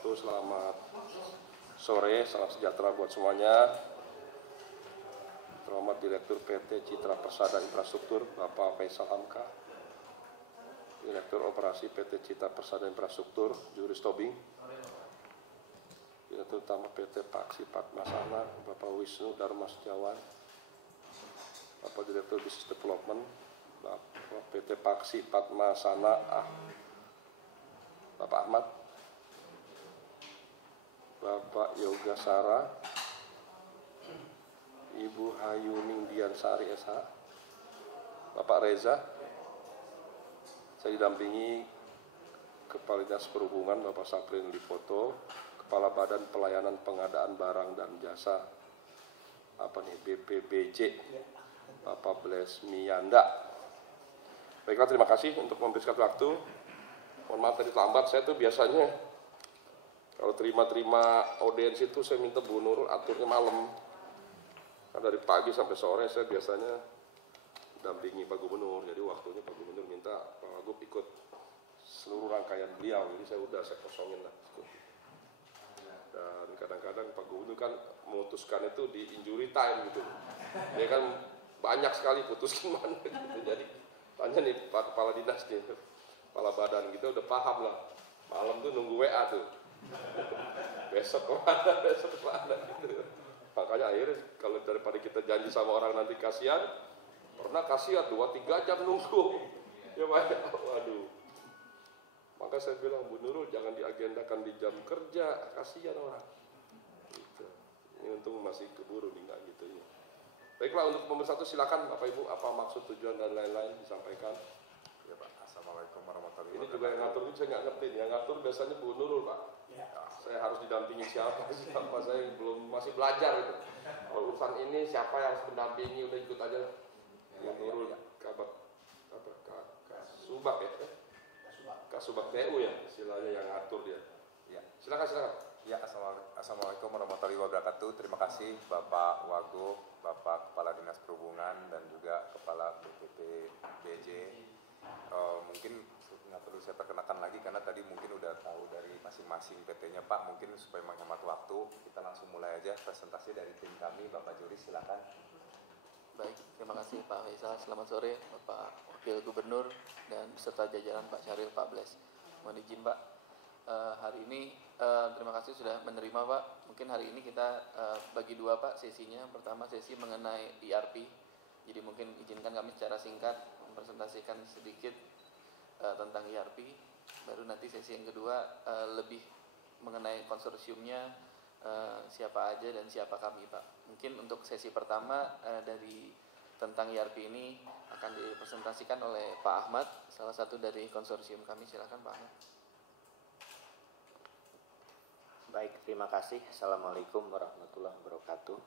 wabarakatuh. Selamat sore, salam sejahtera buat semuanya. Terhormat Direktur PT Citra Persada Infrastruktur, Bapak Faisal Hamka. Direktur Operasi PT Citra Persada Infrastruktur, Juris Tobing. Direktur Utama PT Paksi Padmasana, Bapak Wisnu Dharma Setiawan. Bapak Direktur Business Development, Bapak PT Paksi Padmasana, Bapak Ahmad. Bapak Yoga Sara, Ibu Hayuning Diansari SH, Bapak Reza. Saya didampingi Kepala Dinas Perhubungan Bapak Saprin Lipoto, Kepala Badan Pelayanan Pengadaan Barang dan Jasa BPBJ, Bapak Blesmianda. Baiklah, terima kasih untuk memberikan waktu. Mohon maaf tadi terlambat, saya tuh biasanya kalau terima audiens itu saya minta Bu Nurul aturnya malam. Kan dari pagi sampai sore saya biasanya dampingi Pak Gubernur, jadi waktunya Pak Gubernur minta Pak Wagub ikut seluruh rangkaian beliau, jadi saya kosongin lah. Dan kadang-kadang Pak Gubernur kan memutuskan itu di injury time gitu, dia kan banyak sekali putuskan mana gitu. Jadi tanya nih Pak Kepala Dinas nih, Kepala Badan kita udah paham lah, malam tuh nunggu WA tuh, besok kemana gitu. Makanya akhirnya kalau daripada kita janji sama orang nanti kasihan, pernah kasihan 2-3 jam nunggu, ya banyak, waduh. Maka saya bilang, Bu Nurul jangan diagendakan di jam kerja, kasihan orang. Gitu. Ini untung masih keburu nih, nggak gitu ya. Baiklah, untuk nomor 1 silakan Bapak Ibu, apa maksud, tujuan dan lain-lain disampaikan. Ya Pak, Assalamualaikum warahmatullahi Ini wabarakatuh. juga yang ngatur, saya nggak ngerti, yang ngatur biasanya Bu Nurul Pak. Ya. Saya harus didampingi siapa, saya masih belajar itu. Kalau urusan ini siapa yang harus mendampingi, udah ikut aja. Bu Nurul, Kasubag ya? Kasubag TU ya, istilahnya yang ngatur dia. Ya. Silakan. Ya, Assalamualaikum warahmatullahi wabarakatuh. Terima kasih Bapak Wagub, Bapak Kepala Dinas Perhubungan dan juga Kepala BPBJ. Mungkin nggak perlu saya perkenalkan lagi karena tadi mungkin udah tahu dari masing-masing PT-nya Pak. Mungkin supaya menghemat waktu, kita langsung mulai aja presentasi dari tim kami. Bapak Juri silakan. Baik, terima kasih Pak Faisal. Selamat sore Bapak Wakil Gubernur dan beserta jajaran Pak Syahril, Pak Bles. Mohon izin Pak, hari ini terima kasih sudah menerima Pak. Mungkin hari ini kita bagi dua Pak sesinya. Pertama sesi mengenai ERP. Jadi mungkin izinkan kami secara singkat mempresentasikan sedikit tentang ERP. Baru nanti sesi yang kedua lebih mengenai konsorsiumnya, siapa aja dan siapa kami Pak. Mungkin untuk sesi pertama dari tentang ERP ini akan dipresentasikan oleh Pak Ahmad, salah satu dari konsorsium kami. Silakan Pak Ahmad. Baik, terima kasih. Assalamualaikum warahmatullahi wabarakatuh.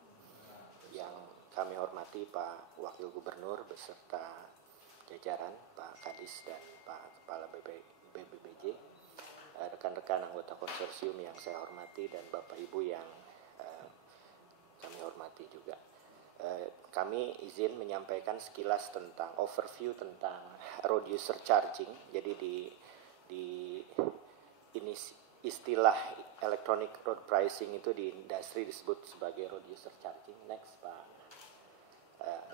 Yang kami hormati Pak Wakil Gubernur beserta jajaran, Pak Kadis dan Pak Kepala BPBJ, rekan-rekan anggota konsorsium yang saya hormati dan Bapak Ibu yang kami hormati juga. Kami izin menyampaikan sekilas tentang overview tentang road user charging. Jadi di ini istilah electronic road pricing itu di industri disebut sebagai road user charging. Next Pak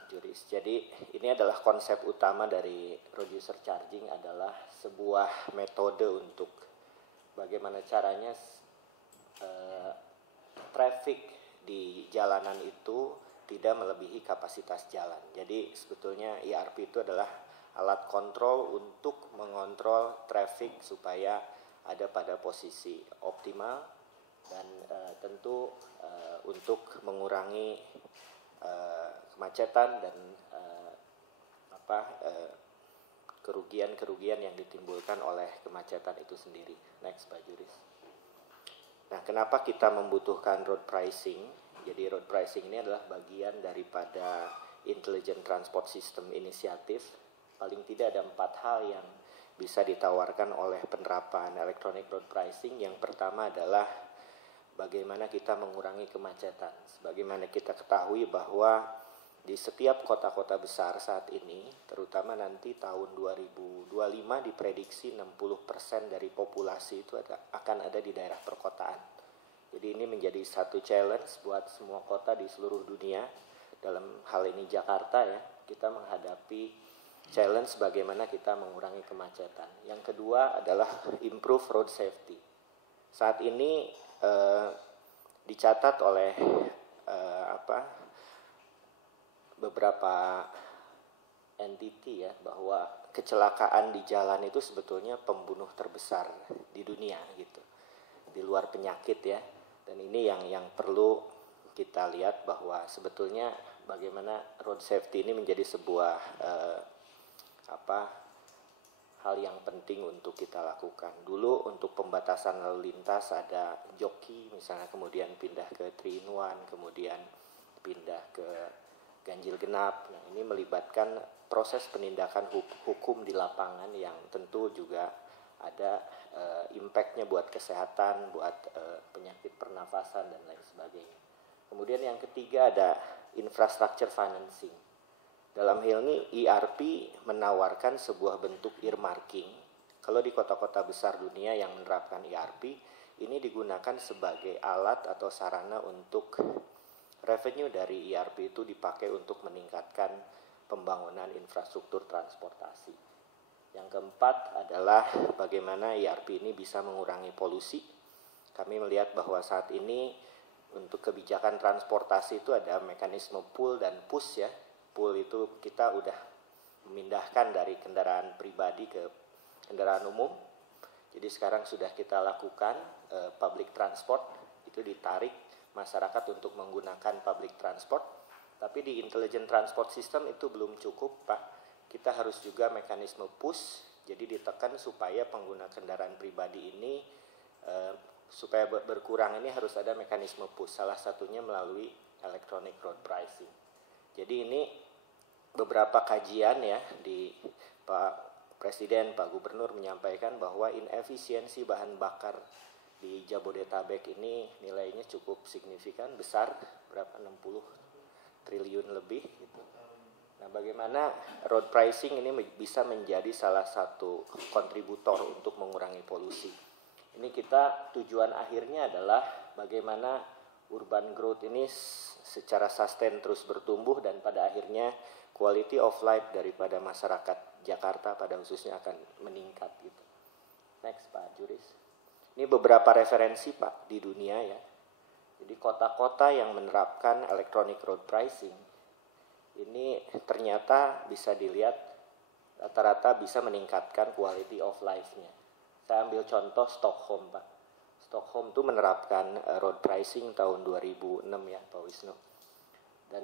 Juris. Jadi ini adalah konsep utama dari road user charging, adalah sebuah metode untuk bagaimana caranya traffic di jalanan itu tidak melebihi kapasitas jalan. Jadi sebetulnya ERP itu adalah alat kontrol untuk mengontrol traffic supaya ada pada posisi optimal dan tentu untuk mengurangi kemacetan dan kerugian-kerugian yang ditimbulkan oleh kemacetan itu sendiri. Next Pak Juris. Nah, kenapa kita membutuhkan road pricing? Jadi road pricing ini adalah bagian daripada Intelligent Transport System Initiative. Paling tidak ada 4 hal yang bisa ditawarkan oleh penerapan electronic road pricing. Yang pertama adalah bagaimana kita mengurangi kemacetan. Sebagaimana kita ketahui bahwa di setiap kota-kota besar saat ini, terutama nanti tahun 2025 diprediksi 60% dari populasi itu akan ada di daerah perkotaan. Jadi ini menjadi satu challenge buat semua kota di seluruh dunia. Dalam hal ini Jakarta ya, kita menghadapi challenge bagaimana kita mengurangi kemacetan. Yang kedua adalah improve road safety. Saat ini dicatat oleh beberapa entity ya, bahwa kecelakaan di jalan itu sebetulnya pembunuh terbesar di dunia gitu, di luar penyakit ya. Dan ini yang perlu kita lihat, bahwa sebetulnya bagaimana road safety ini menjadi sebuah hal yang penting untuk kita lakukan. Dulu untuk pembatasan lalu lintas ada joki misalnya, kemudian pindah ke 3-in-1, kemudian pindah ke ganjil genap. Nah, ini melibatkan proses penindakan hukum di lapangan yang tentu juga ada impact-nya buat kesehatan, buat penyakit pernafasan dan lain sebagainya. Kemudian yang ketiga ada infrastructure financing. Dalam hal ini ERP menawarkan sebuah bentuk earmarking. Kalau di kota-kota besar dunia yang menerapkan ERP, ini digunakan sebagai alat atau sarana untuk revenue dari ERP itu dipakai untuk meningkatkan pembangunan infrastruktur transportasi. Yang keempat adalah bagaimana ERP ini bisa mengurangi polusi. Kami melihat bahwa saat ini untuk kebijakan transportasi itu ada mekanisme pull dan push ya. Pull itu kita udah memindahkan dari kendaraan pribadi ke kendaraan umum. Jadi sekarang sudah kita lakukan public transport, itu ditarik masyarakat untuk menggunakan public transport. Tapi di intelligent transport system itu belum cukup Pak. Kita harus juga mekanisme push, jadi ditekan supaya pengguna kendaraan pribadi ini supaya berkurang, ini harus ada mekanisme push. Salah satunya melalui electronic road pricing. Jadi ini beberapa kajian ya, di Pak Presiden, Pak Gubernur menyampaikan bahwa inefisiensi bahan bakar di Jabodetabek ini nilainya cukup signifikan, besar, berapa 60 triliun lebih gitu. Nah, bagaimana road pricing ini bisa menjadi salah satu kontributor untuk mengurangi polusi. Ini kita tujuan akhirnya adalah bagaimana urban growth ini secara sustain terus bertumbuh, dan pada akhirnya quality of life daripada masyarakat Jakarta pada khususnya akan meningkat gitu. Next Pak Juris. Ini beberapa referensi Pak di dunia ya. Jadi kota-kota yang menerapkan electronic road pricing ini ternyata bisa dilihat rata-rata bisa meningkatkan quality of life-nya. Saya ambil contoh Stockholm Pak. Stockholm itu menerapkan road pricing tahun 2006 ya Pak Wisnu. Dan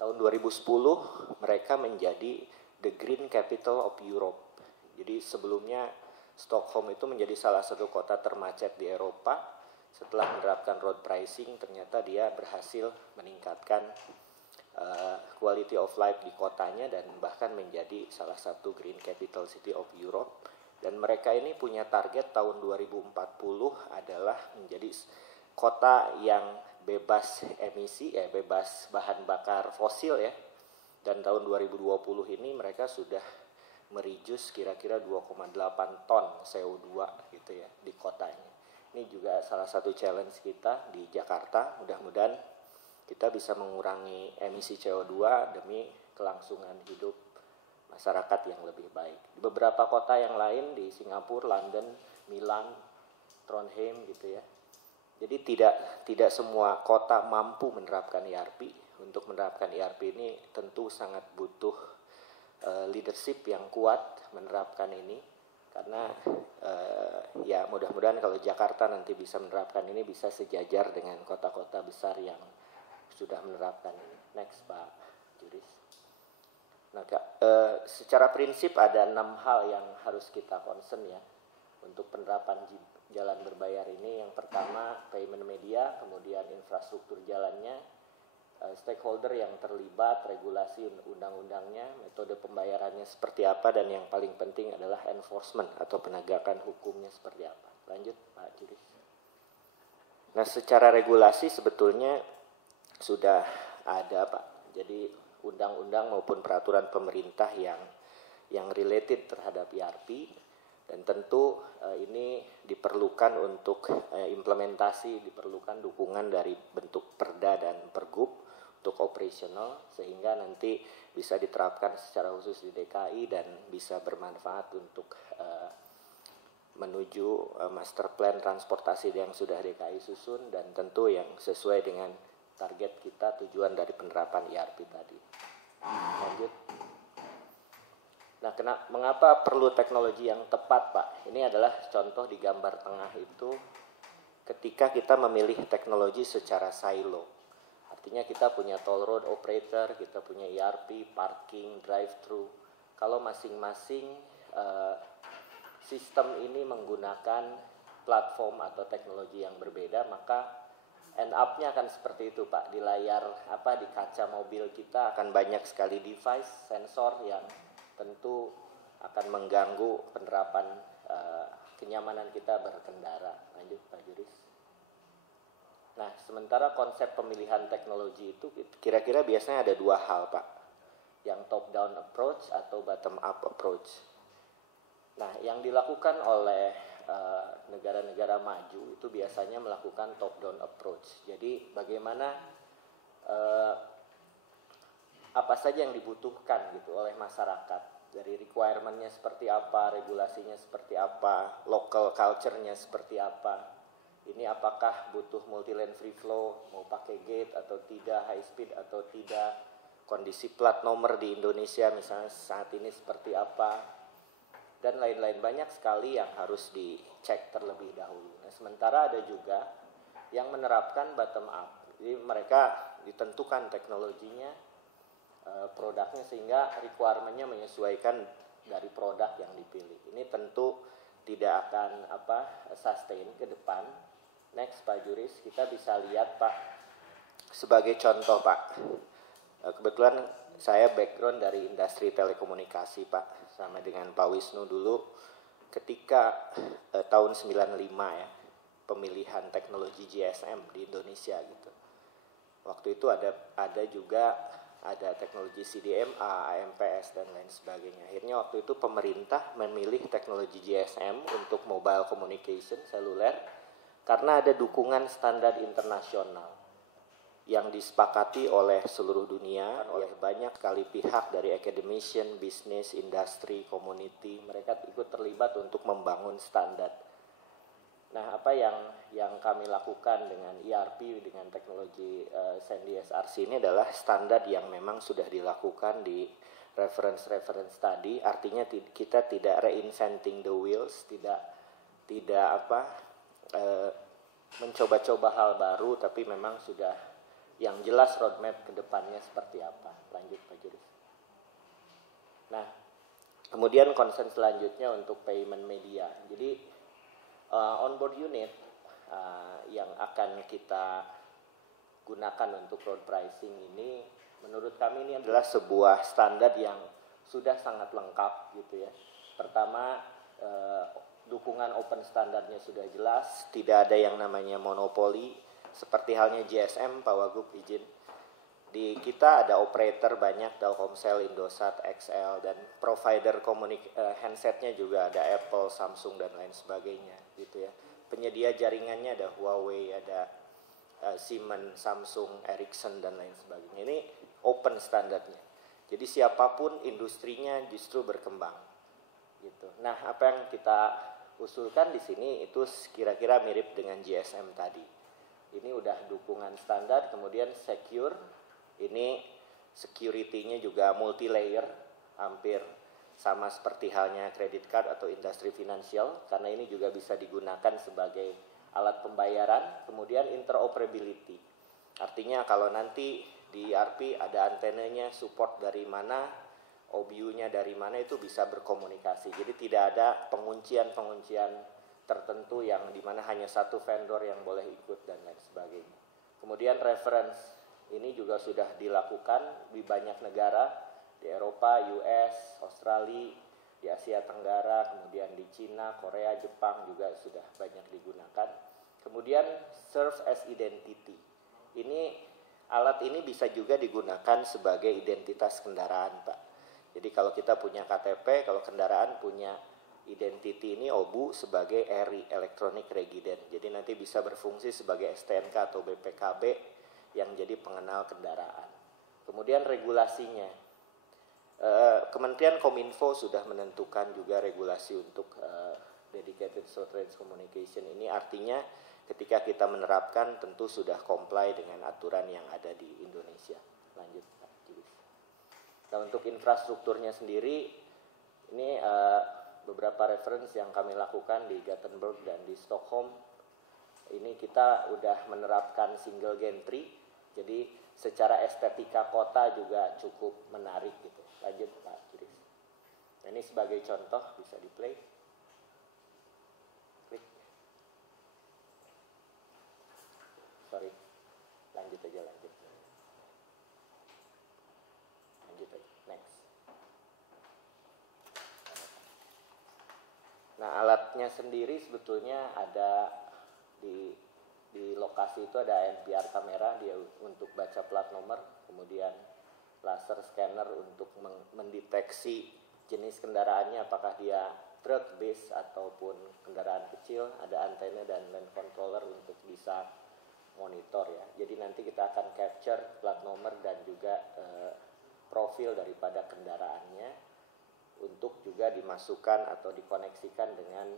tahun 2010 mereka menjadi the green capital of Europe. Jadi sebelumnya Stockholm itu menjadi salah satu kota termacet di Eropa. Setelah menerapkan road pricing, ternyata dia berhasil meningkatkan quality of life di kotanya dan bahkan menjadi salah satu green capital city of Europe. Dan mereka ini punya target tahun 2040 adalah menjadi kota yang bebas emisi, bebas bahan bakar fosil ya. Dan tahun 2020 ini mereka sudah mereduce kira-kira 2,8 ton CO2 gitu ya di kotanya. Ini juga salah satu challenge kita di Jakarta. Mudah-mudahan kita bisa mengurangi emisi CO2 demi kelangsungan hidup masyarakat yang lebih baik. Di beberapa kota yang lain di Singapura, London, Milan, Trondheim gitu ya. Jadi tidak semua kota mampu menerapkan ERP. Untuk menerapkan ERP ini tentu sangat butuh leadership yang kuat menerapkan ini. Karena ya mudah-mudahan kalau Jakarta nanti bisa menerapkan ini bisa sejajar dengan kota-kota besar yang sudah menerapkan ini. Next Pak Juris. Nah, secara prinsip ada 6 hal yang harus kita concern ya untuk penerapan jalan berbayar ini. Yang pertama payment media, kemudian infrastruktur jalannya, stakeholder yang terlibat, regulasi undang-undangnya, metode pembayarannya seperti apa, dan yang paling penting adalah enforcement atau penegakan hukumnya seperti apa. Lanjut Pak Juris. Nah, secara regulasi sebetulnya sudah ada Pak. Jadi undang-undang maupun peraturan pemerintah yang related terhadap ERP, dan tentu ini diperlukan untuk implementasi, diperlukan dukungan dari bentuk perda dan pergub untuk operasional sehingga nanti bisa diterapkan secara khusus di DKI dan bisa bermanfaat untuk menuju master plan transportasi yang sudah DKI susun dan tentu yang sesuai dengan target kita, tujuan dari penerapan ERP tadi. Lanjut. Nah, mengapa perlu teknologi yang tepat, Pak? Ini adalah contoh di gambar tengah itu ketika kita memilih teknologi secara silo. Artinya kita punya toll road operator, kita punya ERP, parking, drive-thru. Kalau masing-masing sistem ini menggunakan platform atau teknologi yang berbeda, maka end up-nya akan seperti itu, Pak. Di layar di kaca mobil kita akan banyak sekali device, sensor yang tentu akan mengganggu penerapan kenyamanan kita berkendara. Lanjut, Pak Juris. Nah, sementara konsep pemilihan teknologi itu kira-kira biasanya ada dua hal, Pak. Yang top down approach atau bottom up approach. Nah, yang dilakukan oleh negara-negara maju itu biasanya melakukan top down approach. Jadi bagaimana apa saja yang dibutuhkan gitu oleh masyarakat, dari requirement-nya seperti apa, regulasinya seperti apa, local culture-nya seperti apa. Ini apakah butuh multi-lane free flow, mau pakai gate atau tidak, high speed atau tidak, kondisi plat nomor di Indonesia misalnya saat ini seperti apa, dan lain-lain. Banyak sekali yang harus dicek terlebih dahulu. Nah, sementara ada juga yang menerapkan bottom up. Jadi mereka ditentukan teknologinya, produknya, sehingga requirement-nya menyesuaikan dari produk yang dipilih. Ini tentu tidak akan sustain ke depan. Next, Pak Juris, kita bisa lihat, Pak, sebagai contoh, Pak. Kebetulan saya background dari industri telekomunikasi, Pak, sama dengan Pak Wisnu dulu. Ketika tahun 95 ya, pemilihan teknologi GSM di Indonesia gitu. Waktu itu ada teknologi CDMA, AMPS, dan lain sebagainya. Akhirnya waktu itu pemerintah memilih teknologi GSM untuk mobile communication seluler karena ada dukungan standar internasional yang disepakati oleh seluruh dunia, oleh banyak sekali pihak dari academician, bisnis, industri, community. Mereka ikut terlibat untuk membangun standar. Nah, apa yang kami lakukan dengan ERP, dengan teknologi Sandy SRC ini adalah standar yang memang sudah dilakukan di reference tadi. Artinya kita tidak reinventing the wheels, tidak mencoba-coba hal baru, tapi memang sudah yang jelas roadmap ke depannya seperti apa. Lanjut, Pak Juris. Nah, kemudian concern selanjutnya untuk payment media. Jadi onboard unit yang akan kita gunakan untuk road pricing ini, menurut kami ini adalah sebuah standar yang sudah sangat lengkap gitu ya. Pertama, dukungan open standarnya sudah jelas, tidak ada yang namanya monopoli seperti halnya GSM, Pak Wagub izin. Di kita ada operator banyak, Telkomsel, Indosat, XL, dan provider handsetnya juga ada Apple, Samsung, dan lain sebagainya gitu ya. Penyedia jaringannya ada Huawei, ada Siemens, Samsung, Ericsson, dan lain sebagainya. Ini open standarnya. Jadi siapapun industrinya justru berkembang gitu. Nah, apa yang kita usulkan di sini itu kira-kira mirip dengan GSM tadi. Ini udah dukungan standar, kemudian secure. Ini security-nya juga multi-layer, hampir sama seperti halnya credit card atau industri finansial, karena ini juga bisa digunakan sebagai alat pembayaran. Kemudian interoperability, artinya kalau nanti di ERP ada antenanya, support dari mana, OBU-nya dari mana, itu bisa berkomunikasi. Jadi tidak ada penguncian tertentu yang dimana hanya satu vendor yang boleh ikut dan lain sebagainya. Kemudian reference ini juga sudah dilakukan di banyak negara, di Eropa, US, Australia, di Asia Tenggara, kemudian di Cina, Korea, Jepang juga sudah banyak digunakan. Kemudian serve as identity. Ini alat ini bisa juga digunakan sebagai identitas kendaraan, Pak. Jadi kalau kita punya KTP, kalau kendaraan punya identity ini OBU sebagai ERI, Electronic Register. Jadi nanti bisa berfungsi sebagai STNK atau BPKB yang jadi pengenal kendaraan. Kemudian regulasinya, Kementerian Kominfo sudah menentukan juga regulasi untuk Dedicated Short Range Communication ini. Artinya ketika kita menerapkan tentu sudah comply dengan aturan yang ada di Indonesia. Lanjut Pak Judis. Nah, untuk infrastrukturnya sendiri ini beberapa reference yang kami lakukan di Gothenburg dan di Stockholm. Ini kita udah menerapkan single gantry, jadi secara estetika kota juga cukup menarik gitu. Lanjut Pak Judis. Nah, ini sebagai contoh bisa di play. Klik. Sorry, lanjut aja lanjut. Lanjut aja, next. Nah, alatnya sendiri sebetulnya ada di lokasi itu ada NPR kamera dia untuk baca plat nomor, kemudian laser scanner untuk mendeteksi jenis kendaraannya apakah dia truk, bus ataupun kendaraan kecil, ada antena dan land controller untuk bisa monitor ya. Jadi nanti kita akan capture plat nomor dan juga profil daripada kendaraannya untuk juga dimasukkan atau dikoneksikan dengan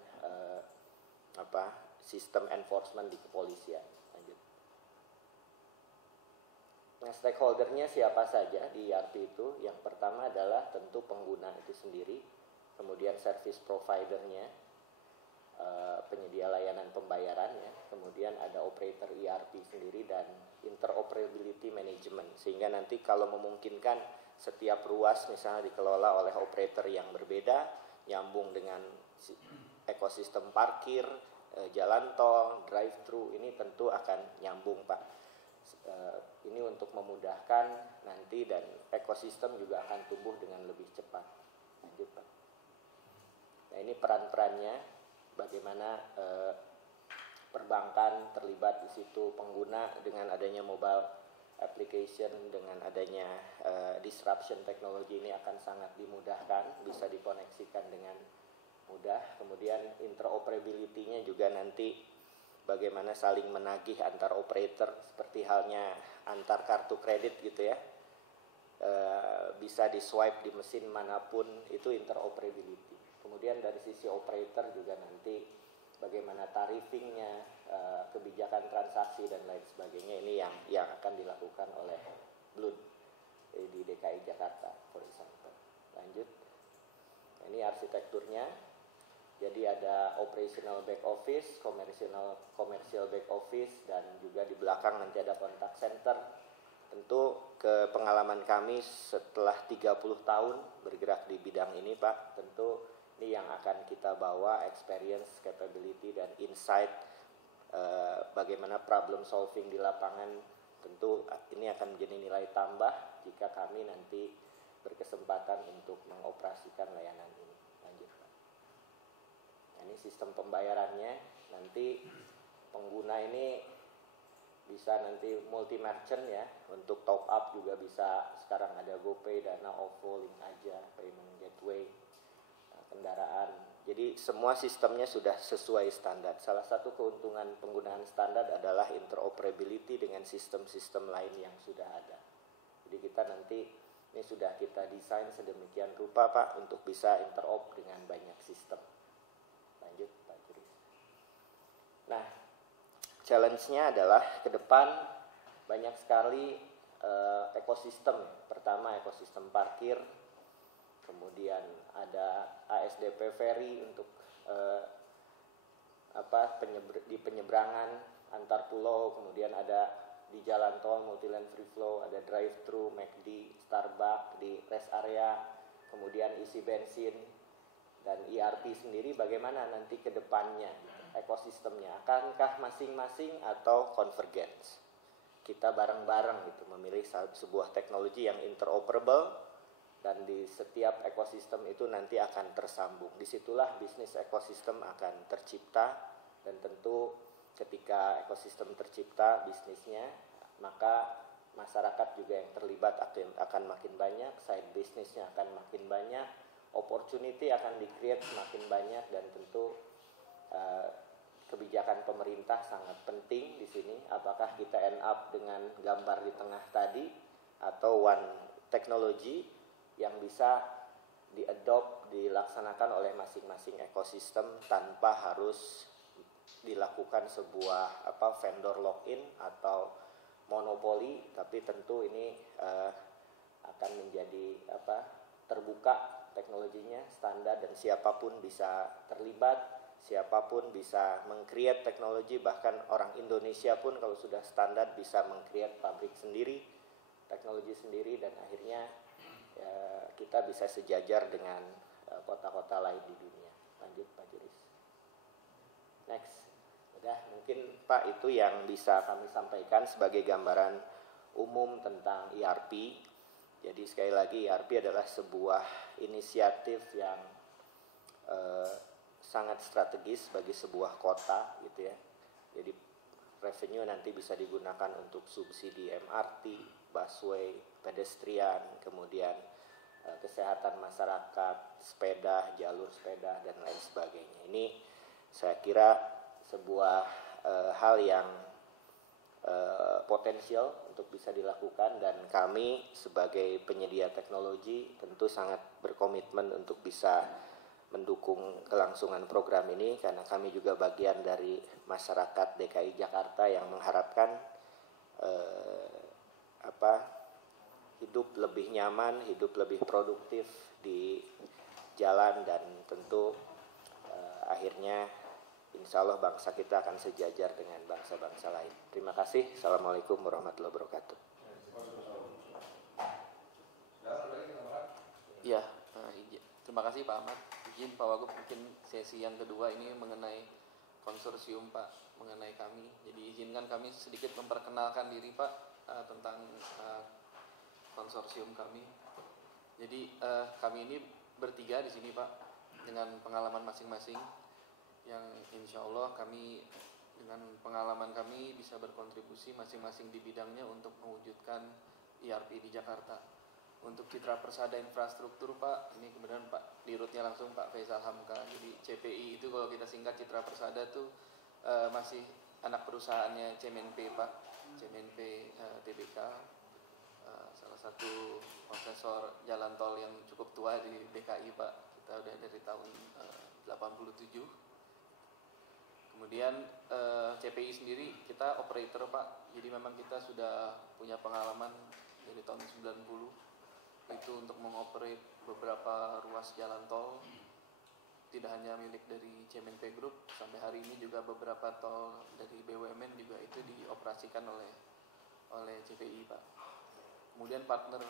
sistem enforcement di kepolisian. Lanjut. Nah, stakeholdernya siapa saja di ERP itu? Yang pertama adalah tentu pengguna itu sendiri, kemudian service providernya, penyedia layanan pembayarannya, kemudian ada operator ERP sendiri dan interoperability management, sehingga nanti kalau memungkinkan setiap ruas misalnya dikelola oleh operator yang berbeda, nyambung dengan ekosistem parkir, jalan tol, drive-thru, ini tentu akan nyambung Pak. Ini untuk memudahkan nanti dan ekosistem juga akan tumbuh dengan lebih cepat. Lanjut Pak. Nah, ini peran-perannya, bagaimana perbankan terlibat di situ, pengguna dengan adanya mobile application, dengan adanya disruption teknologi ini akan sangat dimudahkan, bisa dikoneksikan dengan mudah. Kemudian interoperability-nya juga nanti bagaimana saling menagih antar operator, seperti halnya antar kartu kredit gitu ya, bisa di swipe di mesin manapun, itu interoperability. Kemudian dari sisi operator juga nanti bagaimana tarifingnya, kebijakan transaksi dan lain sebagainya, ini yang akan dilakukan oleh Blood di DKI Jakarta, for example. Lanjut. Ini arsitekturnya. Jadi ada operational back office, commercial back office, dan juga di belakang nanti ada contact center. Tentu ke pengalaman kami setelah 30 tahun bergerak di bidang ini Pak, tentu ini yang akan kita bawa, experience, capability, dan insight, bagaimana problem solving di lapangan. Tentu ini akan menjadi nilai tambah jika kami nanti berkesempatan untuk mengoperasikan layanan ini. Lanjut Pak. Nah, ini sistem pembayarannya, nanti pengguna ini bisa nanti multi merchant ya, untuk top up juga bisa. Sekarang ada GoPay, Dana, OVO, Link Aja, Payment Gateway, kendaraan. Jadi semua sistemnya sudah sesuai standar. Salah satu keuntungan penggunaan standar adalah interoperability dengan sistem-sistem lain yang sudah ada. Jadi kita nanti ini sudah kita desain sedemikian rupa Pak untuk bisa interop dengan banyak sistem. Lanjut Pak Juris. Nah, challenge-nya adalah ke depan banyak sekali ekosistem. Pertama ekosistem parkir, kemudian ada ASDP ferry untuk di penyeberangan antar pulau, kemudian ada di jalan tol multi-lane free flow, ada drive-thru, McD, Starbucks di rest area, kemudian isi bensin, dan ERP sendiri bagaimana nanti ke depannya ekosistemnya, akankah masing-masing atau convergence? Kita bareng-bareng gitu memilih sebuah teknologi yang interoperable, dan di setiap ekosistem itu nanti akan tersambung. Disitulah bisnis ekosistem akan tercipta, dan tentu ketika ekosistem tercipta bisnisnya, maka masyarakat juga yang terlibat akan makin banyak, side bisnisnya akan makin banyak, opportunity akan di-create semakin banyak, dan tentu kebijakan pemerintah sangat penting di sini. Apakah kita end up dengan gambar di tengah tadi atau one teknologi yang bisa di-adopt, dilaksanakan oleh masing-masing ekosistem tanpa harus dilakukan sebuah vendor lock-in atau monopoli, tapi tentu ini akan menjadi terbuka teknologinya, standar, dan siapapun bisa terlibat, siapapun bisa meng-create teknologi, bahkan orang Indonesia pun kalau sudah standar bisa meng-create pabrik sendiri, teknologi sendiri, dan akhirnya kita bisa sejajar dengan kota-kota lain di dunia. Lanjut Pak Juris. Next. Udah, mungkin Pak itu yang bisa kami sampaikan sebagai gambaran umum tentang ERP. Jadi sekali lagi ERP adalah sebuah inisiatif yang sangat strategis bagi sebuah kota gitu ya. Jadi revenue nanti bisa digunakan untuk subsidi MRT, busway, pedestrian, kemudian kesehatan masyarakat, sepeda, jalur sepeda, dan lain sebagainya. Ini saya kira sebuah hal yang potensial untuk bisa dilakukan, dan kami sebagai penyedia teknologi tentu sangat berkomitmen untuk bisa mendukung kelangsungan program ini, karena kami juga bagian dari masyarakat DKI Jakarta yang mengharapkan hidup lebih nyaman, hidup lebih produktif di jalan, dan tentu akhirnya insya Allah bangsa kita akan sejajar dengan bangsa-bangsa lain. Terima kasih. Assalamualaikum warahmatullahi wabarakatuh. Ya, terima kasih Pak Ahmad. Izin Pak Wagub, mungkin sesi yang kedua ini mengenai konsorsium Pak, mengenai kami. Jadi izinkan kami sedikit memperkenalkan diri Pak tentang konsorsium kami. Jadi kami ini bertiga di sini Pak, dengan pengalaman masing-masing, yang insya Allah kami dengan pengalaman kami bisa berkontribusi masing-masing di bidangnya untuk mewujudkan ERP di Jakarta. Untuk Citra Persada Infrastruktur Pak, ini kemudian Pak Dirutnya langsung Pak Faisal Hamka. Jadi CPI itu kalau kita singkat Citra Persada tuh masih anak perusahaannya CMNP Pak, CMNP TBK, salah satu prosesor jalan tol yang cukup tua di DKI Pak. Kita udah dari tahun 87. Kemudian CPI sendiri kita operator Pak, jadi memang kita sudah punya pengalaman dari tahun 90 itu untuk mengoperate beberapa ruas jalan tol, tidak hanya milik dari CMNP Group, sampai hari ini juga beberapa tol dari BUMN juga itu dioperasikan oleh CPI Pak. Kemudian partner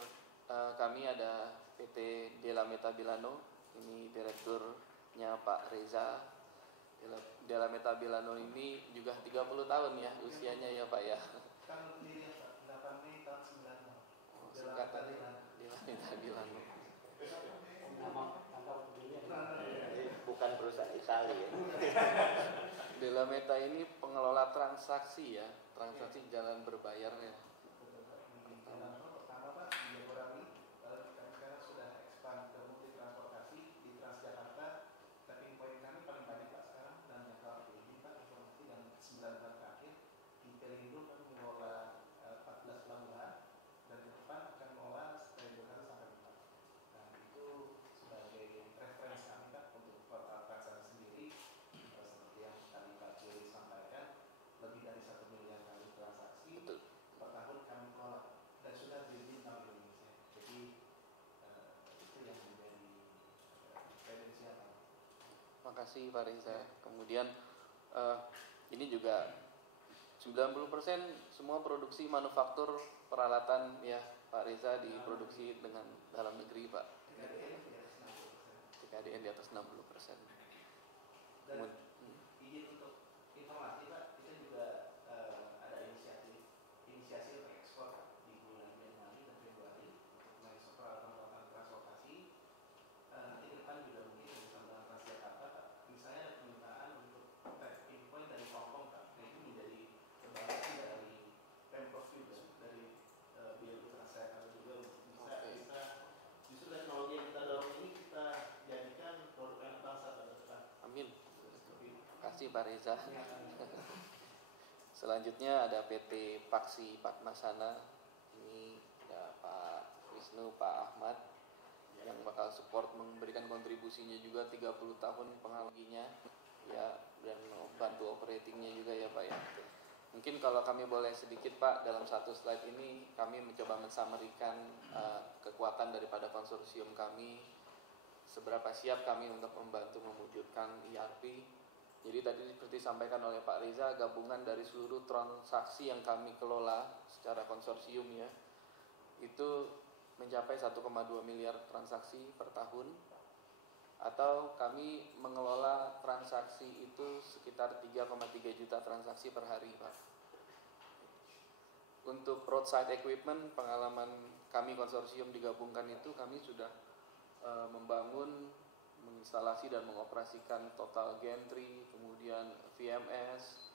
kami ada PT Della Meta Bilano, ini direkturnya Pak Reza. Della Meta Bilano ini juga 30 tahun ya usianya ya Pak ya. Kan ini Pak, 8 Mei tahun 90. Oh, singkatan Della Meta Bilano. Bukan perusahaan Italia ya. Della Meta ini pengelola transaksi ya, transaksi jalan berbayar ya. Pertama Pak, di Jagorawi, kami sekarang sudah expand ke multi transportasi di Transjakarta. Tapi poin kami paling banyak Pak sekarang dan yang kalau ini Pak informasi yang 9 bulan terakhir di Pelindo kami mengelola 14 pelabuhan, dan ke depan akan mengelola dari 2 kali sampai 4. Nah itu sebagai referensi kami Pak untuk pelaksanaan sendiri, seperti yang tadi Pak Juri sampaikan, lebih dari 1 miliar kali transaksi per tahun kami kelola, dan sudah diizinkan di Indonesia. Jadi itu yang menjadi kredensial. Makasih Pak Reza. Kemudian ini juga 90% semua produksi manufaktur peralatan ya Pak Reza diproduksi dengan dalam negeri Pak. TKDN di atas 60%. Dan izin untuk informasi Pak, kita juga ada inisiasi untuk ekspor di bulan Januari dan Februari untuk mengekspor peralatan transportasi. Nanti ke depan juga mungkin di Sambungan Transjakarta Pak, misalnya ada permintaan untuk tap pinpoint dari Hongkong Pak. Nah itu menjadi kebanggaan dari Pemprov juga, dari kasih Pak Reza. Selanjutnya ada PT Paksi Padmasana. Ini ada Pak Wisnu, Pak Ahmad yang bakal support memberikan kontribusinya juga 30 tahun pengalamannya ya, dan bantu operatingnya juga ya Pak ya. Mungkin kalau kami boleh sedikit Pak, dalam satu slide ini kami mencoba mensamarikan kekuatan daripada konsorsium kami, seberapa siap kami untuk membantu mewujudkan ERP. Jadi tadi seperti disampaikan oleh Pak Reza, gabungan dari seluruh transaksi yang kami kelola secara konsorsium ya, itu mencapai 1,2 miliar transaksi per tahun, atau kami mengelola transaksi itu sekitar 3,3 juta transaksi per hari Pak. Untuk roadside equipment, pengalaman kami konsorsium digabungkan itu kami sudah membangun, menginstalasi dan mengoperasikan total gantry, kemudian VMS,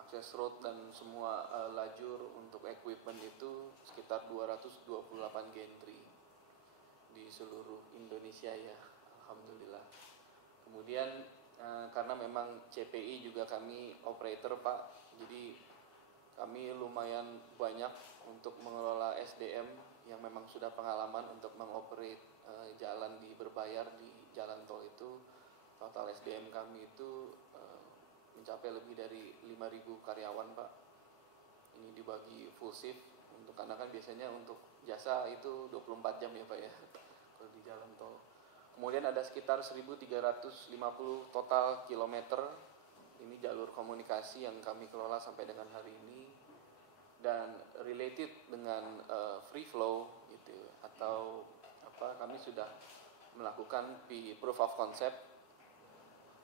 akses road dan semua lajur untuk equipment itu sekitar 228 gantry di seluruh Indonesia ya, alhamdulillah. Kemudian karena memang CPI juga kami operator Pak, jadi kami lumayan banyak untuk mengelola SDM yang memang sudah pengalaman untuk mengoperate jalan berbayar di jalan tol itu. Total SDM kami itu mencapai lebih dari 5.000 karyawan Pak. Ini dibagi full shift untuk, karena kan biasanya untuk jasa itu 24 jam ya Pak ya kalau di jalan tol. Kemudian ada sekitar 1.350 total kilometer ini jalur komunikasi yang kami kelola sampai dengan hari ini, dan related dengan free flow gitu, atau kami sudah melakukan proof of concept.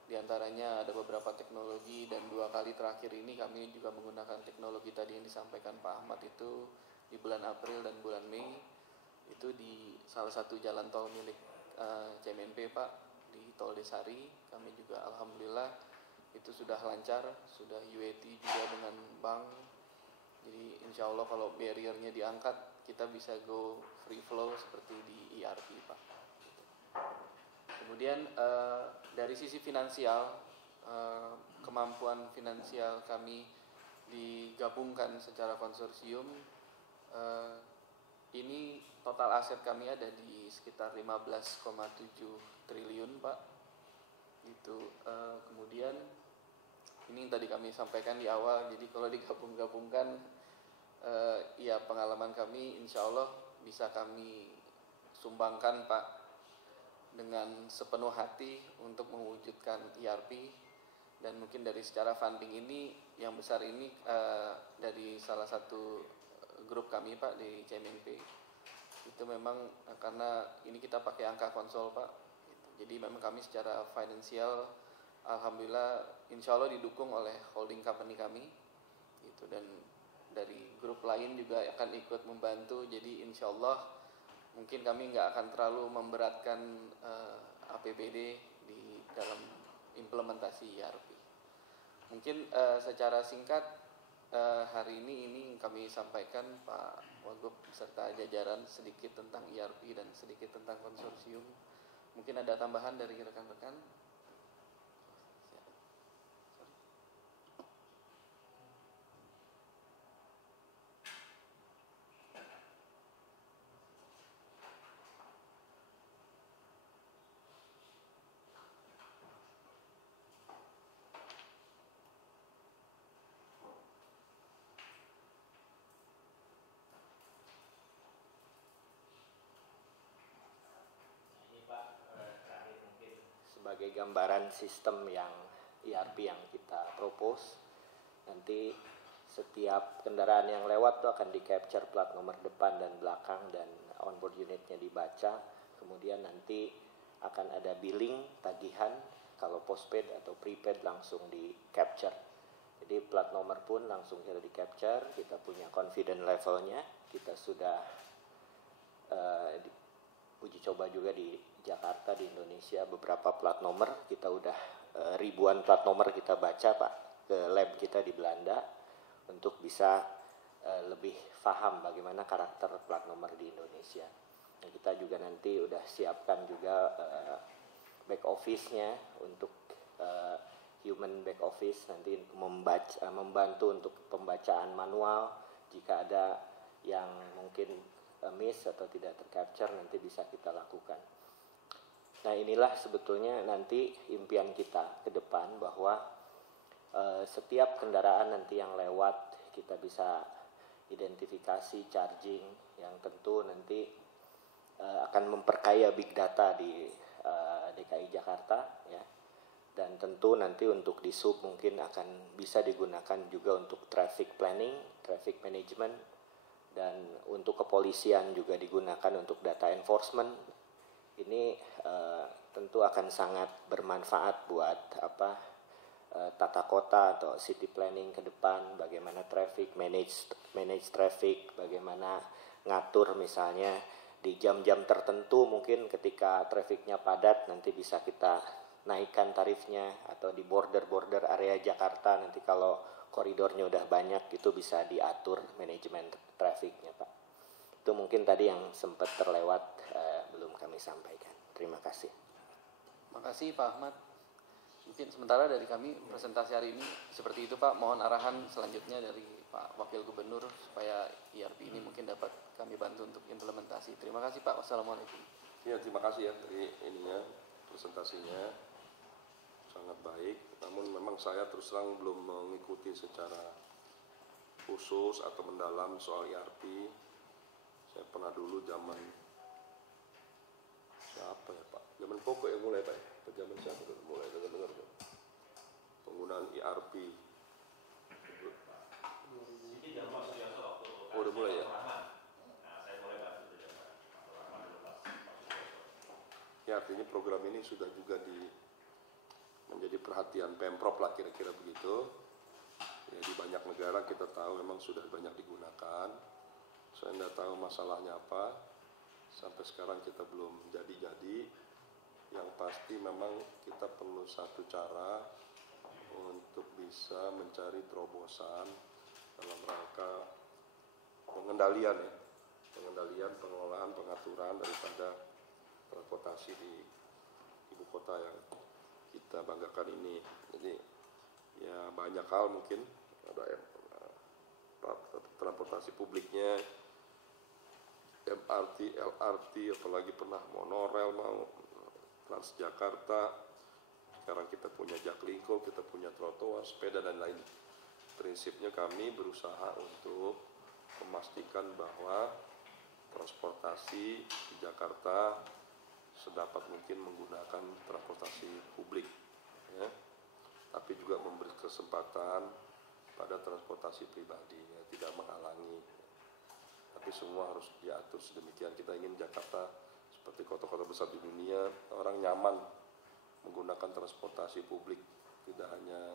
Di antaranya ada beberapa teknologi, dan 2 kali terakhir ini kami juga menggunakan teknologi tadi yang disampaikan Pak Ahmad itu di bulan April dan bulan Mei, itu di salah satu jalan tol milik CMNP Pak, di Tol Desari. Kami juga alhamdulillah itu sudah lancar, sudah UAT juga dengan bank. Jadi insya Allah kalau barriernya diangkat, kita bisa go free flow seperti di ERP Pak. Kemudian dari sisi finansial, kemampuan finansial kami digabungkan secara konsorsium. Ini total aset kami ada di sekitar 15,7 triliun Pak. Itu kemudian ini yang tadi kami sampaikan di awal. Jadi kalau digabung-gabungkan, ya pengalaman kami insya Allah bisa kami sumbangkan Pak dengan sepenuh hati untuk mewujudkan ERP. Dan mungkin dari secara funding ini yang besar ini dari salah satu grup kami Pak di CMNP. Itu memang karena ini kita pakai angka konsol Pak, jadi memang kami secara finansial alhamdulillah insya Allah didukung oleh holding company kami gitu, dan dari grup lain juga akan ikut membantu. Jadi insya Allah mungkin kami nggak akan terlalu memberatkan APBD di dalam implementasi ERP. Mungkin secara singkat hari ini kami sampaikan Pak Wagub beserta jajaran sedikit tentang ERP dan sedikit tentang konsorsium. Mungkin ada tambahan dari rekan-rekan? Sebagai gambaran sistem yang ERP yang kita propose, nanti setiap kendaraan yang lewat itu akan di capture plat nomor depan dan belakang, dan onboard unitnya dibaca. Kemudian nanti akan ada billing, tagihan, kalau postpaid atau prepaid langsung di capture. Jadi plat nomor pun langsung kita di capture. Kita punya confident levelnya, kita sudah uji coba juga di Jakarta, di Indonesia, beberapa plat nomor kita udah ribuan plat nomor kita baca Pak ke lab kita di Belanda untuk bisa lebih paham bagaimana karakter plat nomor di Indonesia. Dan kita juga nanti udah siapkan juga back office-nya untuk human back office nanti membantu untuk pembacaan manual jika ada yang mungkin miss atau tidak tercapture nanti bisa kita lakukan. Nah inilah sebetulnya nanti impian kita ke depan bahwa setiap kendaraan nanti yang lewat kita bisa identifikasi charging yang tentu nanti akan memperkaya big data di DKI Jakarta ya. Dan tentu nanti untuk di sub mungkin akan bisa digunakan juga untuk traffic planning, traffic management, dan untuk kepolisian juga digunakan untuk data enforcement. Ini tentu akan sangat bermanfaat buat tata kota atau city planning ke depan, bagaimana traffic, manage traffic, bagaimana ngatur misalnya di jam-jam tertentu mungkin ketika trafficnya padat nanti bisa kita naikkan tarifnya, atau di border area Jakarta nanti kalau koridornya udah banyak itu bisa diatur manajemen trafficnya Pak. Itu mungkin tadi yang sempat terlewat belum kami sampaikan. Terima kasih. Terima kasih Pak Ahmad. Mungkin sementara dari kami presentasi hari ini seperti itu Pak. Mohon arahan selanjutnya dari Pak Wakil Gubernur supaya IRP ini mungkin dapat kami bantu untuk implementasi. Terima kasih Pak. Wassalamualaikum. Ya, terima kasih ya dari ininya, presentasinya sangat baik. Namun memang saya terus terang belum mengikuti secara khusus atau mendalam soal IRP. Saya pernah dulu zaman siapa ya Pak? Zaman pokok yang mulai Pak ya? Zaman siapa dulu mulai dengar penggunaan IRP? Oh, udah mulai ya? Ya artinya program ini sudah juga menjadi perhatian Pemprov lah kira-kira begitu. Ya, di banyak negara kita tahu memang sudah banyak digunakan. Saya tidak tahu masalahnya apa. Sampai sekarang kita belum jadi-jadi. Yang pasti memang kita perlu satu cara untuk bisa mencari terobosan dalam rangka pengendalian ya. Pengendalian, pengelolaan, pengaturan daripada transportasi di ibu kota yang kita banggakan ini. Jadi ya banyak hal mungkin ada yang transportasi publiknya, MRT, LRT, apalagi pernah monorail mau Transjakarta. Sekarang kita punya Jaklingko, kita punya trotoar, sepeda dan lain. Prinsipnya kami berusaha untuk memastikan bahwa transportasi di Jakarta sedapat mungkin menggunakan transportasi publik ya. Tapi juga memberi kesempatan pada transportasi pribadi ya, tidak menghalangi. Tapi semua harus diatur sedemikian. Kita ingin Jakarta seperti kota-kota besar di dunia, orang nyaman menggunakan transportasi publik, tidak hanya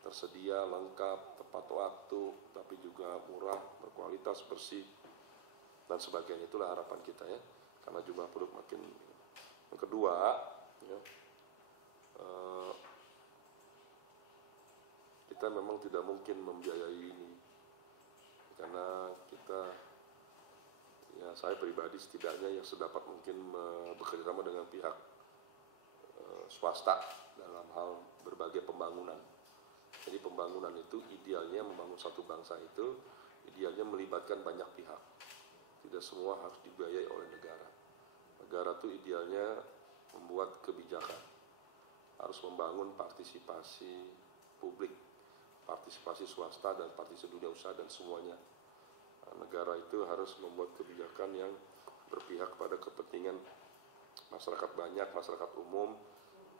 tersedia, lengkap, tepat waktu, tapi juga murah, berkualitas, bersih, dan sebagainya. Itulah harapan kita ya. Karena jumlah penduduk makin. Yang kedua ya, kita memang tidak mungkin membiayai ini karena kita ya saya pribadi setidaknya yang sedapat mungkin bekerja sama dengan pihak swasta dalam hal berbagai pembangunan. Jadi pembangunan itu idealnya membangun satu bangsa itu idealnya melibatkan banyak pihak. Tidak semua harus dibiayai oleh negara. Negara itu idealnya membuat kebijakan, harus membangun partisipasi publik, partisipasi swasta dan partisipasi dunia usaha dan semuanya. Negara itu harus membuat kebijakan yang berpihak pada kepentingan masyarakat banyak, masyarakat umum,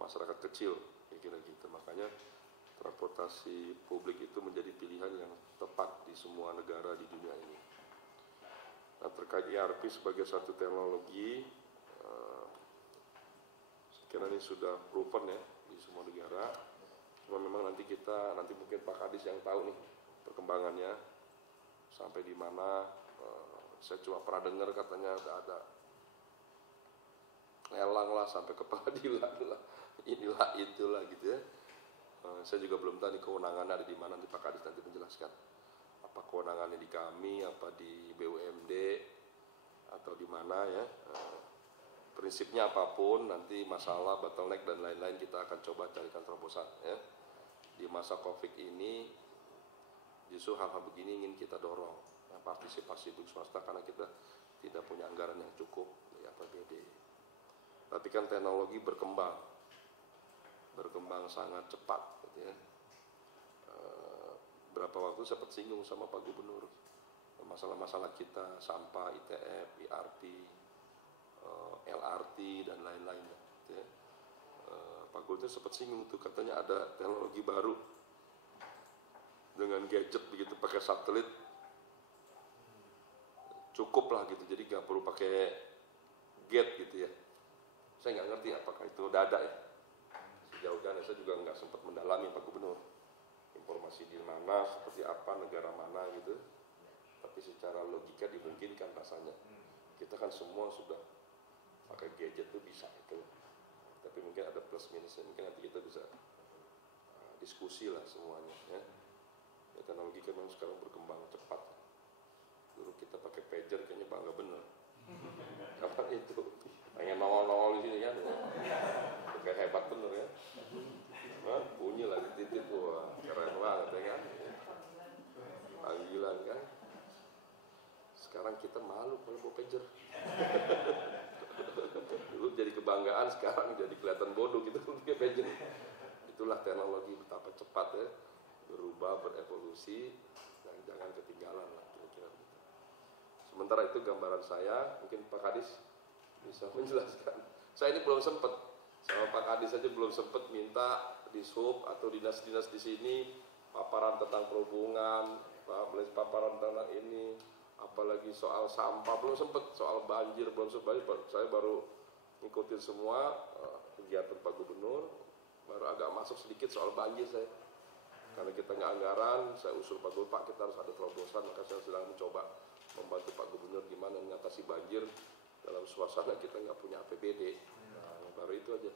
masyarakat kecil, kira-kira gitu. Makanya transportasi publik itu menjadi pilihan yang tepat di semua negara di dunia ini. Nah, terkait IRP sebagai satu teknologi, sekiranya ini sudah proven ya di semua negara. Cuma memang nanti mungkin Pak Kadis yang tahu nih perkembangannya sampai di mana. Saya cuma pernah dengar katanya ada lelang lah sampai ke pengadilan lah, inilah itulah gitu ya. Saya juga belum tahu nih kewenangannya ada di mana, nanti Pak Kadis nanti menjelaskan. Apa kewenangannya di kami, apa di BUMD atau di mana ya. prinsipnya apapun, nanti masalah bottleneck dan lain-lain kita akan coba carikan terobosan ya. Di masa Covid ini justru hal-hal begini ingin kita dorong ya, partisipasi duk swasta, karena kita tidak punya anggaran yang cukup di APBD. Tapi kan teknologi berkembang sangat cepat gitu ya. Berapa waktu sempat singgung sama Pak Gubernur masalah-masalah kita, sampah, ITF, IRP, LRT dan lain-lain gitu ya. Pak Gubernur sempat singgung tuh, katanya ada teknologi baru dengan gadget begitu, pakai satelit cukup lah gitu, jadi nggak perlu pakai gate gitu ya. Saya nggak ngerti apakah itu udah ada ya. Sejauh ini saya juga nggak sempat mendalami Pak Gubernur informasi di mana, seperti apa, negara mana gitu. Tapi secara logika dimungkinkan rasanya. Kita kan semua sudah pakai gadget tuh bisa itu. Tapi mungkin ada plus minusnya, mungkin nanti kita bisa diskusi lah semuanya ya. Ya, teknologi kan memang sekarang berkembang cepat. Dulu kita pakai pager kayaknya bangga bener. Kapan itu? Pengen nongol-nongol di sini kan? Kayak hebat bener ya. Nah, bunyi lagi titik, wah keren banget ya kan? Panggilan kan? Sekarang kita malu kalau bawa pager. Dulu jadi kebanggaan, sekarang jadi kelihatan bodoh gitu pakai pager. Itulah teknologi betapa cepat ya, berubah, berevolusi, dan jangan ketinggalan lah kira-kira gitu. Sementara itu gambaran saya, mungkin Pak Kadis bisa menjelaskan. Saya ini belum sempat, sama Pak Kadis saja belum sempat minta di sub atau dinas-dinas di sini paparan tentang perhubungan, paparan tentang ini, apalagi soal sampah belum sempat, soal banjir belum sempat. Saya baru ngikutin semua kegiatan Pak Gubernur, baru agak masuk sedikit soal banjir saya. Karena kita nggak anggaran, saya usul Pak Gubernur, Pak kita harus ada terobosan, maka saya sedang mencoba membantu Pak Gubernur gimana mengatasi banjir dalam suasana kita nggak punya APBD. Nah, baru itu aja,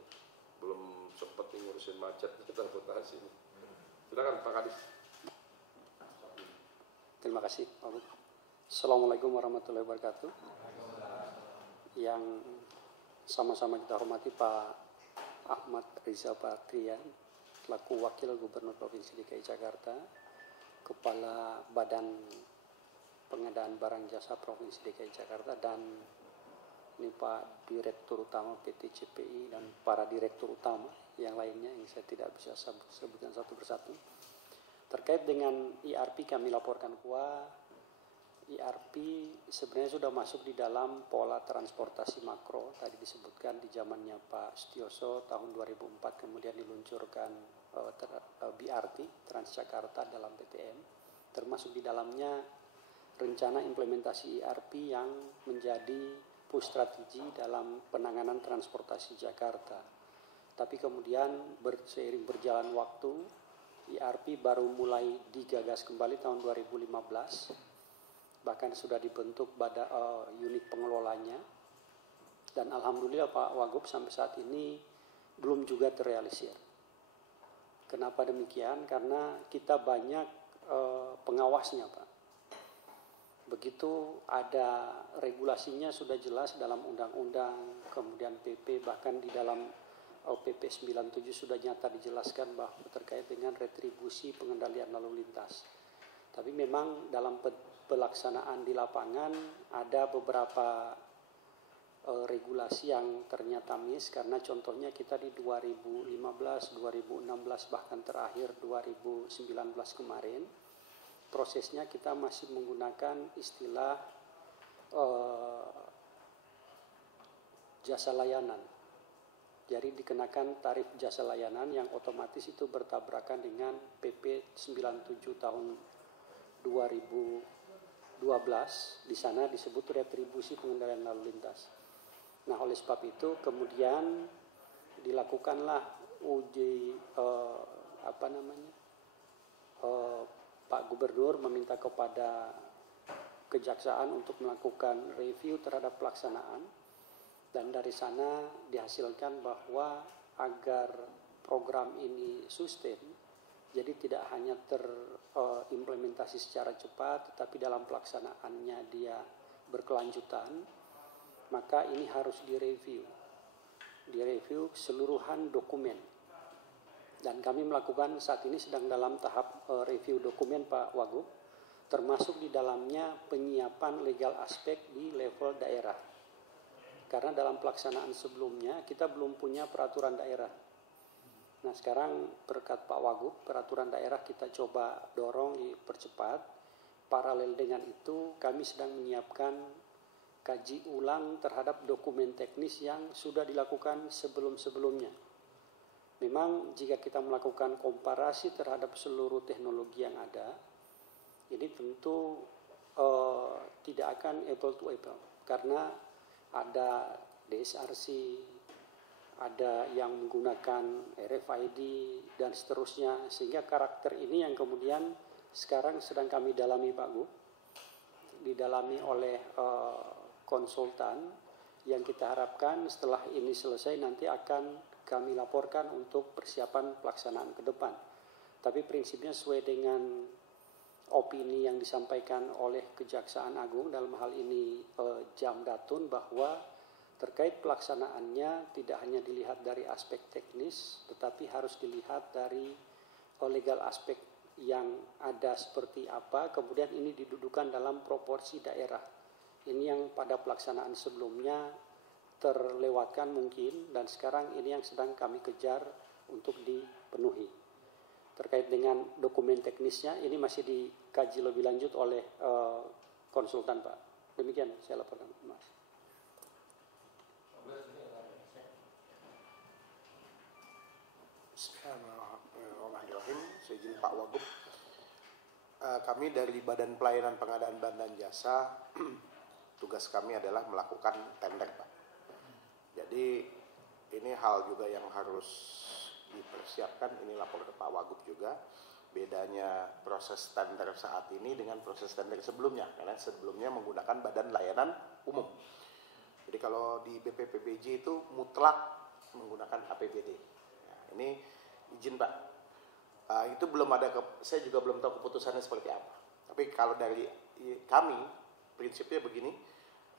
belum sempat ngurusin macet di transportasi ini. Silakan Pak Kadis. Terima kasih Pak. Assalamualaikum warahmatullahi wabarakatuh. Yang sama-sama kita hormati Pak Ahmad Riza Patria, selaku Wakil Gubernur Provinsi DKI Jakarta, Kepala Badan Pengadaan Barang Jasa Provinsi DKI Jakarta, dan ini Pak Direktur Utama PT CPI dan para Direktur Utama yang lainnya yang saya tidak bisa sebutkan satu persatu. Terkait dengan IRP kami laporkan bahwa IRP sebenarnya sudah masuk di dalam pola transportasi makro. Tadi disebutkan di zamannya Pak Setioso tahun 2004 kemudian diluncurkan BRT Transjakarta dalam PTM. Termasuk di dalamnya rencana implementasi IRP yang menjadi push strategi dalam penanganan transportasi Jakarta. Tapi kemudian seiring berjalan waktu, IRP baru mulai digagas kembali tahun 2015. Bahkan sudah dibentuk unit pengelolanya, dan alhamdulillah Pak Wagub sampai saat ini belum juga terrealisir. Kenapa demikian? Karena kita banyak pengawasnya Pak. Begitu ada regulasinya sudah jelas dalam undang-undang, kemudian PP, bahkan di dalam PP 97 sudah nyata dijelaskan bahwa terkait dengan retribusi pengendalian lalu lintas. Tapi memang dalam pelaksanaan di lapangan ada beberapa regulasi yang ternyata miss, karena contohnya kita di 2015, 2016 bahkan terakhir 2019 kemarin prosesnya kita masih menggunakan istilah jasa layanan. Jadi dikenakan tarif jasa layanan yang otomatis itu bertabrakan dengan PP 97 tahun 2012, di sana disebut retribusi pengendalian lalu lintas. Nah, oleh sebab itu kemudian dilakukanlah uji Pak Gubernur meminta kepada Kejaksaan untuk melakukan review terhadap pelaksanaan, dan dari sana dihasilkan bahwa agar program ini sustain, jadi tidak hanya terimplementasi secara cepat, tetapi dalam pelaksanaannya dia berkelanjutan, maka ini harus direview keseluruhan dokumen. Dan kami melakukan saat ini sedang dalam tahap review dokumen Pak Wagub, termasuk di dalamnya penyiapan legal aspek di level daerah. Karena dalam pelaksanaan sebelumnya kita belum punya peraturan daerah. Nah sekarang berkat Pak Wagub, peraturan daerah kita coba dorong dipercepat. Paralel dengan itu kami sedang menyiapkan kaji ulang terhadap dokumen teknis yang sudah dilakukan sebelum-sebelumnya. Memang jika kita melakukan komparasi terhadap seluruh teknologi yang ada, ini tentu tidak akan apple to apple. Karena ada DSRC, ada yang menggunakan RFID, dan seterusnya. Sehingga karakter ini yang kemudian sekarang sedang kami dalami Pak Gu, didalami oleh konsultan, yang kita harapkan setelah ini selesai nanti akan kami laporkan untuk persiapan pelaksanaan ke depan. Tapi prinsipnya sesuai dengan opini yang disampaikan oleh Kejaksaan Agung dalam hal ini Jamdatun, bahwa terkait pelaksanaannya tidak hanya dilihat dari aspek teknis, tetapi harus dilihat dari legal aspek yang ada seperti apa, kemudian ini didudukan dalam proporsi daerah. Ini yang pada pelaksanaan sebelumnya terlewatkan mungkin, dan sekarang ini yang sedang kami kejar untuk dipenuhi. Terkait dengan dokumen teknisnya, ini masih dikaji lebih lanjut oleh konsultan Pak. Demikian saya laporkan Mas. Bismillahirrahmanirrahim. Saya izin Pak Wagub. Kami dari Badan Pelayanan Pengadaan Barang dan Jasa, tugas kami adalah melakukan tender Pak. Jadi ini hal juga yang harus dipersiapkan, ini lapor ke Pak Wagub juga. Bedanya proses tender saat ini dengan proses tender sebelumnya, karena sebelumnya menggunakan Badan Layanan Umum. Jadi kalau di BPPBJ itu mutlak menggunakan APBD. Nah, ini izin Pak, itu belum ada, saya juga belum tahu keputusannya seperti apa. Tapi kalau dari kami, prinsipnya begini,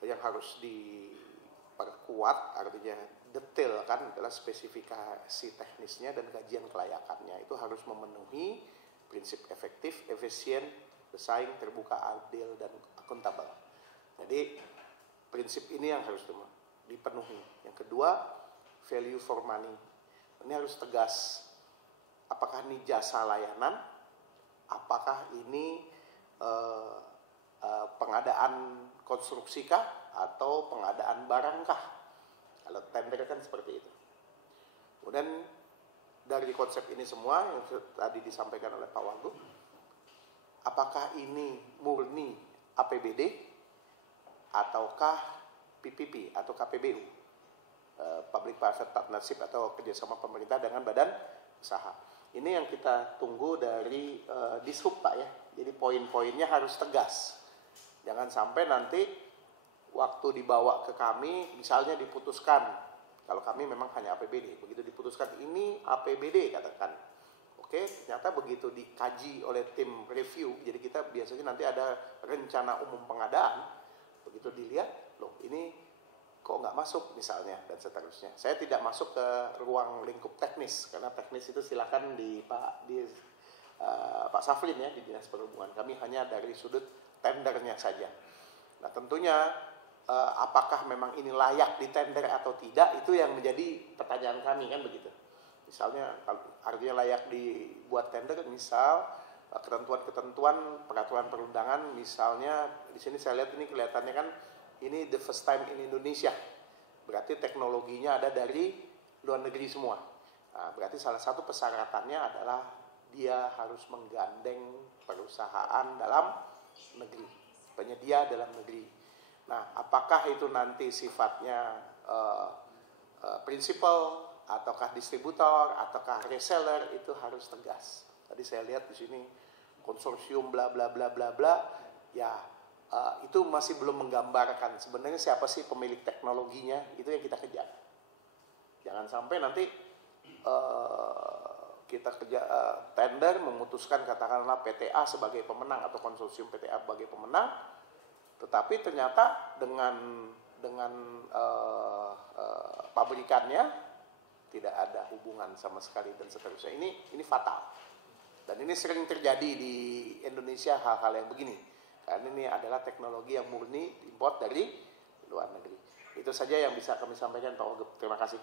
yang harus diperkuat, artinya detail kan, adalah spesifikasi teknisnya dan kajian kelayakannya. Itu harus memenuhi prinsip efektif, efisien, bersaing, terbuka, adil, dan akuntabel. Jadi prinsip ini yang harus dipenuhi. Yang kedua, value for money. Ini harus tegas. Apakah ini jasa layanan? Apakah ini pengadaan konstruksikah atau pengadaan barangkah? Kalau tender kan seperti itu. Kemudian dari konsep ini semua yang tadi disampaikan oleh Pak Wagub, apakah ini murni APBD ataukah PPP atau KPBU, Public Private Partnership atau kerjasama pemerintah dengan badan usaha. Ini yang kita tunggu dari Dishub Pak ya. Jadi poin-poinnya harus tegas. Jangan sampai nanti waktu dibawa ke kami, misalnya diputuskan, kalau kami memang hanya APBD, begitu diputuskan ini APBD katakan, oke, ternyata begitu dikaji oleh tim review, jadi kita biasanya nanti ada rencana umum pengadaan, begitu dilihat, loh ini kok nggak masuk misalnya, dan seterusnya. Saya tidak masuk ke ruang lingkup teknis, karena teknis itu silakan di Pak Safrin ya, di Dinas Perhubungan. Kami hanya dari sudut tendernya saja. Nah tentunya apakah memang ini layak ditender atau tidak, itu yang menjadi pertanyaan kami kan begitu. Misalnya artinya layak dibuat tender, misal ketentuan-ketentuan peraturan perundangan, misalnya di sini saya lihat ini kelihatannya kan ini the first time in Indonesia, berarti teknologinya ada dari luar negeri semua. Nah, berarti salah satu persyaratannya adalah dia harus menggandeng perusahaan dalam negeri, penyedia dalam negeri. Nah, apakah itu nanti sifatnya prinsipal, ataukah distributor, ataukah reseller, itu harus tegas. Tadi saya lihat di sini konsorsium bla bla bla bla bla, ya itu masih belum menggambarkan sebenarnya siapa sih pemilik teknologinya, itu yang kita kejar. Jangan sampai nanti kita tender memutuskan katakanlah PTA sebagai pemenang atau konsorsium PTA sebagai pemenang, tetapi ternyata dengan dengan pabrikannya tidak ada hubungan sama sekali dan seterusnya. Ini fatal. Dan ini sering terjadi di Indonesia hal-hal yang begini. Karena ini adalah teknologi yang murni import dari luar negeri. Itu saja yang bisa kami sampaikan Pak Wagub. Terima kasih.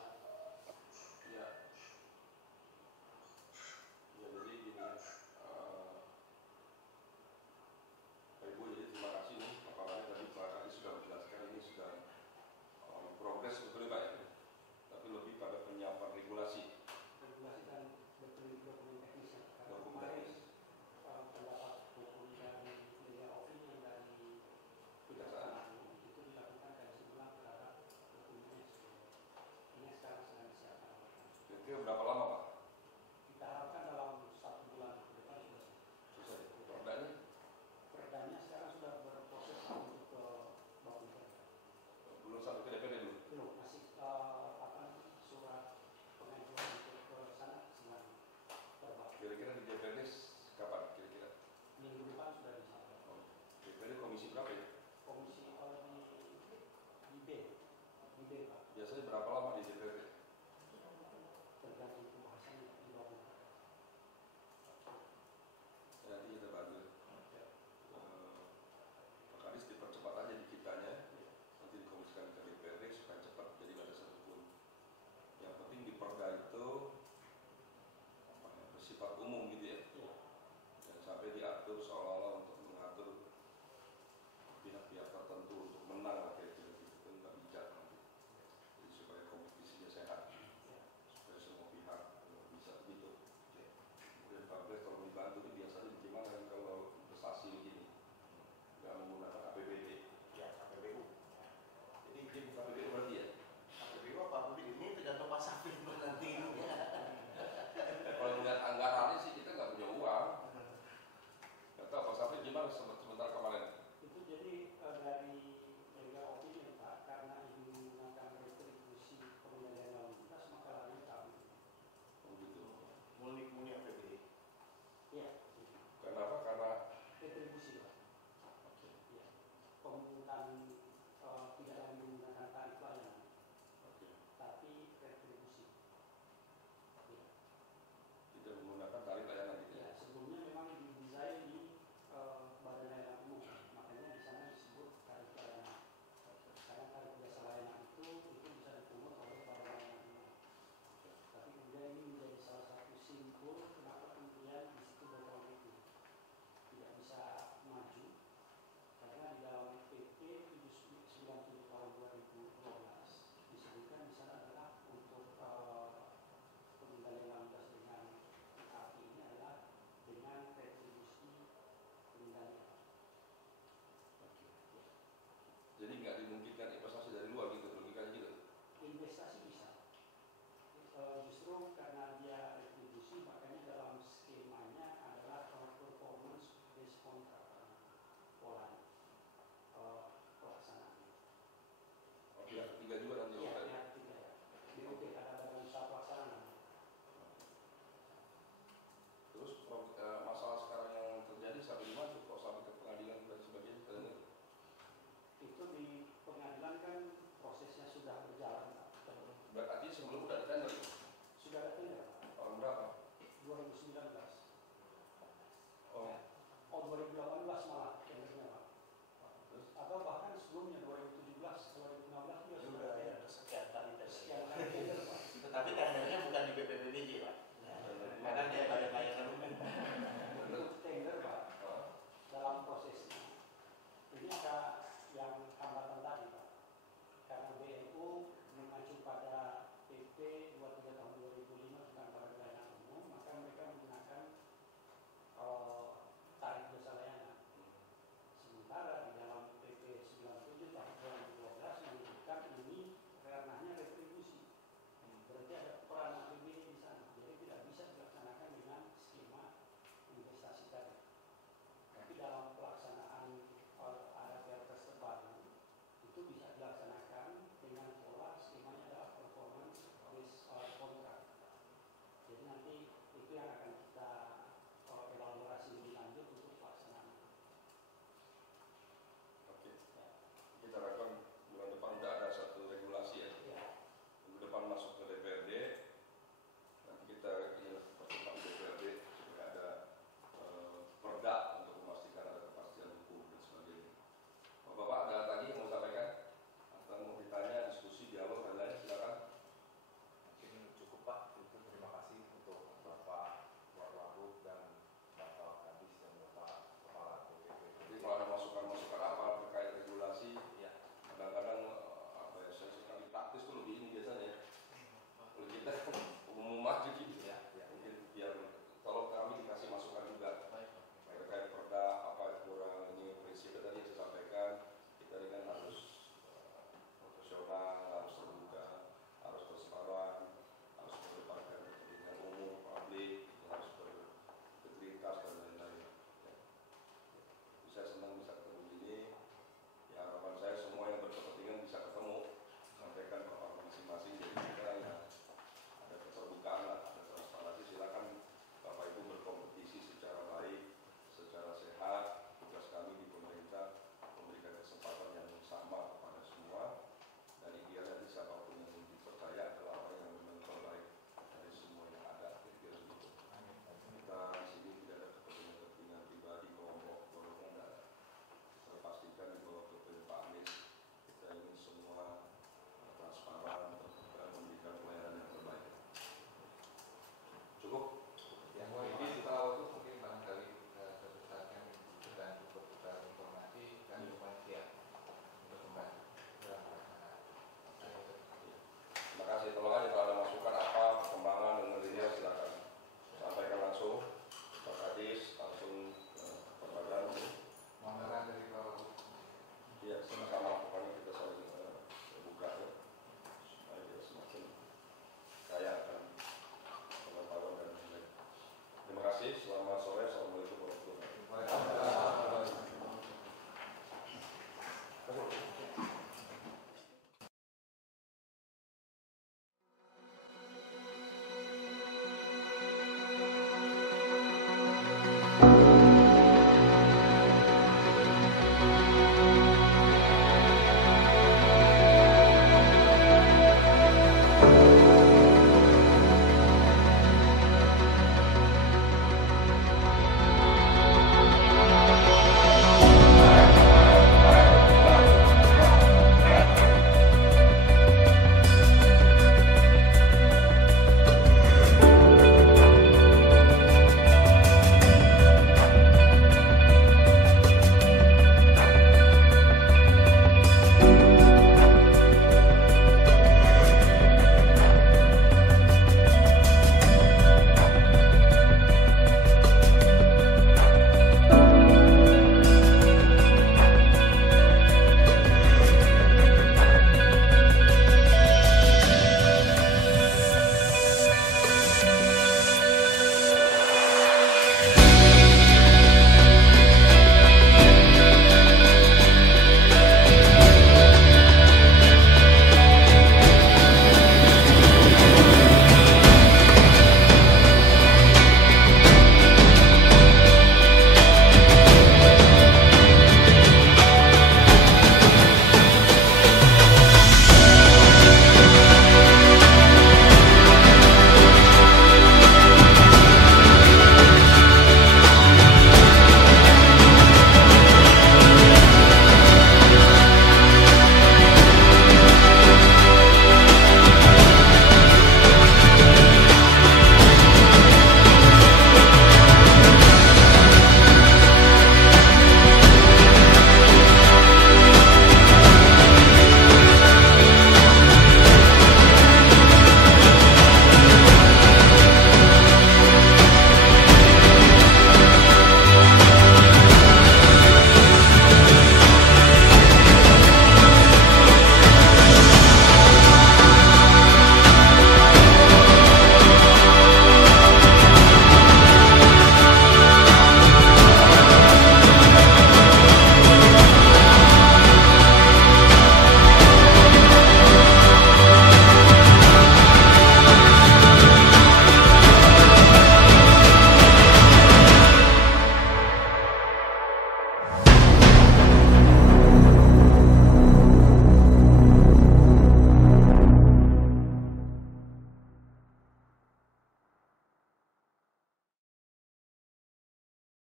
Progres sebetulnya Pak ya, tapi lebih pada penyiapan regulasi. Dokumen teknis. Kejaksaan. Kira-kira berapa lama Pak? Kita harapkan dalam 1 bulan ke depan sudah Selesai. Perdanya sekarang sudah berproses untuk ke Bapeda. Belum sampai ke DPD dulu? Belum, masih surat pengajuan untuk ke sana sedang terbang. Kira-kira di DPD kapan? Kira-kira? Minggu depan sudah disampaikan. DPD komisi berapa ya? Komisi di B Pak. Biasanya berapa lama